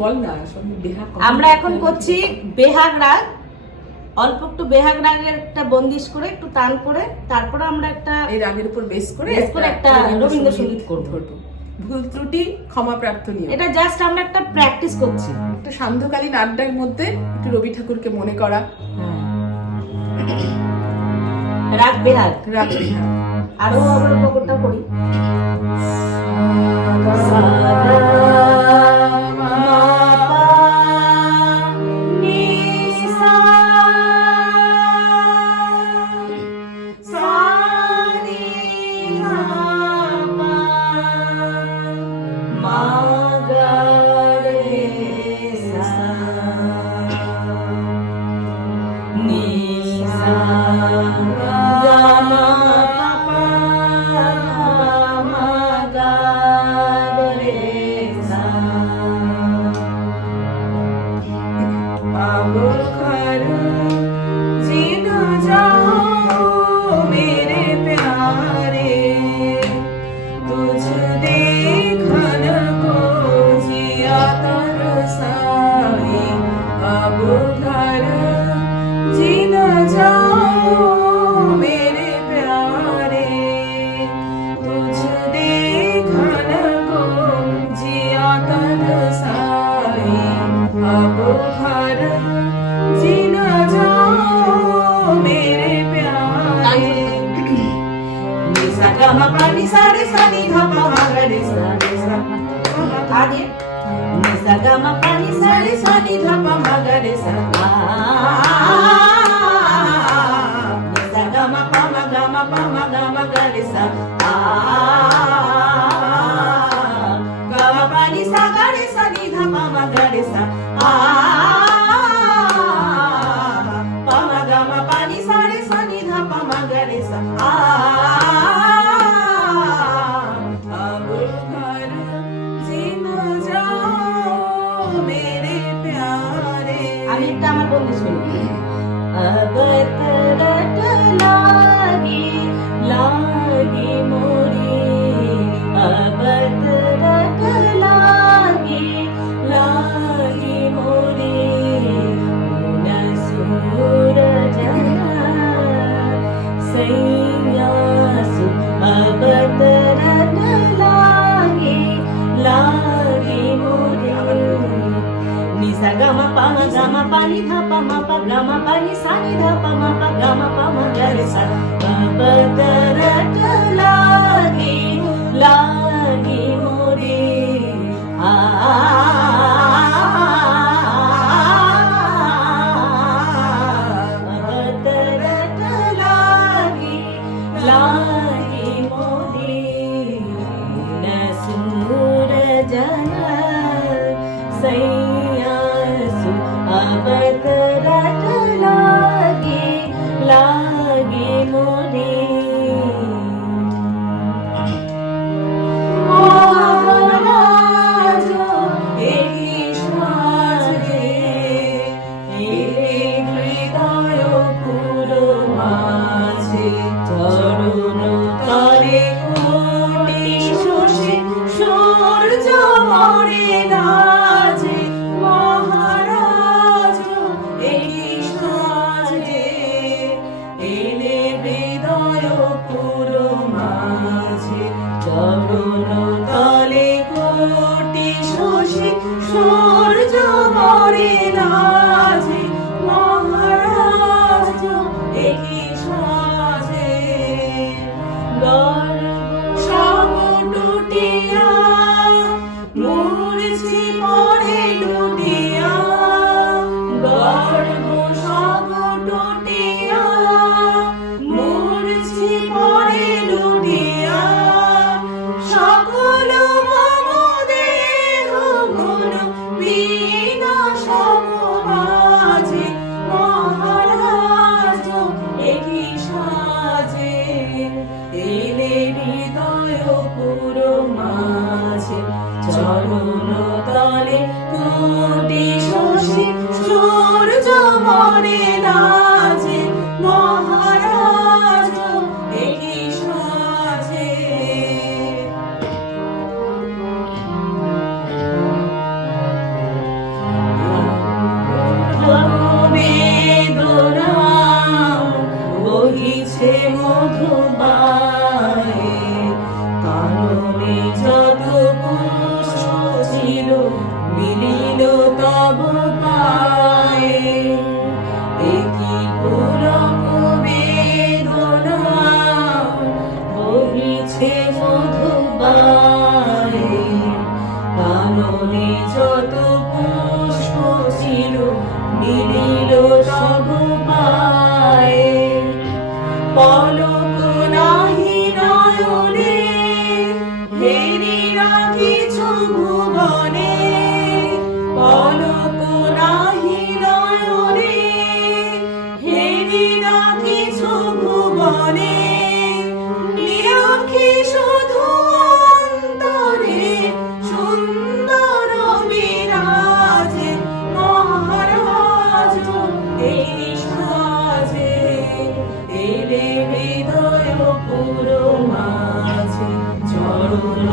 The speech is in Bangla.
বল না, বেহাগ। আমরা এখন করছি বেহাগ রাগ। অল্প একটু বেহাগ রাগের একটা বন্দিশ করে একটু টান করে তারপরে আমরা একটা এই রাগের উপর বেস করে একটা রবীন্দ্রসঙ্গীত করবো। ভুল ত্রুটি ক্ষমা প্রার্থনীয়। এটা জাস্ট আমরা একটা প্র্যাকটিস করছি, একটা সান্ধ্যকালীন আড্ডার মধ্যে একটু রবি ঠাকুরকে মনে করা। রাগ বেহাগ, রাগ বেহাগ। আরো আমরা পকরটা করি। आगे निसा गा मा पा नि सा रे सा नि धा पा मा गा रे सा निसा गा मा पा मा गा मा पा मा गा मा गा रे सा गा मा पा नि सा गा रे सा नि धा पा मा गा रे सा पा मा गा मा पा नि सा रे सा नि धा पा मा गा रे सा अब तरट लागी लागी मोरी अब तरट लागी लागी मोरी न सूरज सैयासु अब तरट लागी लागी मोरी निसा गा मा पा नि धा पा मा पा गा मा पा नि सा नि धा पा मा पा गा मा पा मा गा रे सा अब तरट लागी लागी मोरी अब तरट लागी लागी मोरी न सूरज सैयासु अब तरट लागी लागी मोरी महाराजो एकी साजे एले हृदय पुरो माझे तरुण तले कोटि শশী সূর্য মরে নাচে মহারাজ একি সাজে এলে হৃদয় পুরো মাঝে চরণ তলে কোটি শশী সূর্য মরে নাচে মহারাজ একি সাজে সব টুটিয়া মূর্ছি পড়ে লুটিয়া গর্ব সব টুটিয়া মূর্ছি পড়ে লুটিয়া সকল মম দেহ মন বিনাশ মাঝে মহারাজ একি সাজে এলে হৃদয় পুরো মাঝে চরণ তলে কোটি শশী সূর্য মরে নাচে মহারাজ একি সাজে বনে যত পুষ্প ছিল মিলিল সব পায়ে পলক নাহি নয়নে হেরি না কিছু ভুবনে পলক নাহি নয়নে হেরি না কিছু ভুবনে নিরখি শুধু অন্তরে সুন্দর বিরাজে মহারাজ এই সাজে এলে হৃদয় পুর মাঝে চরণ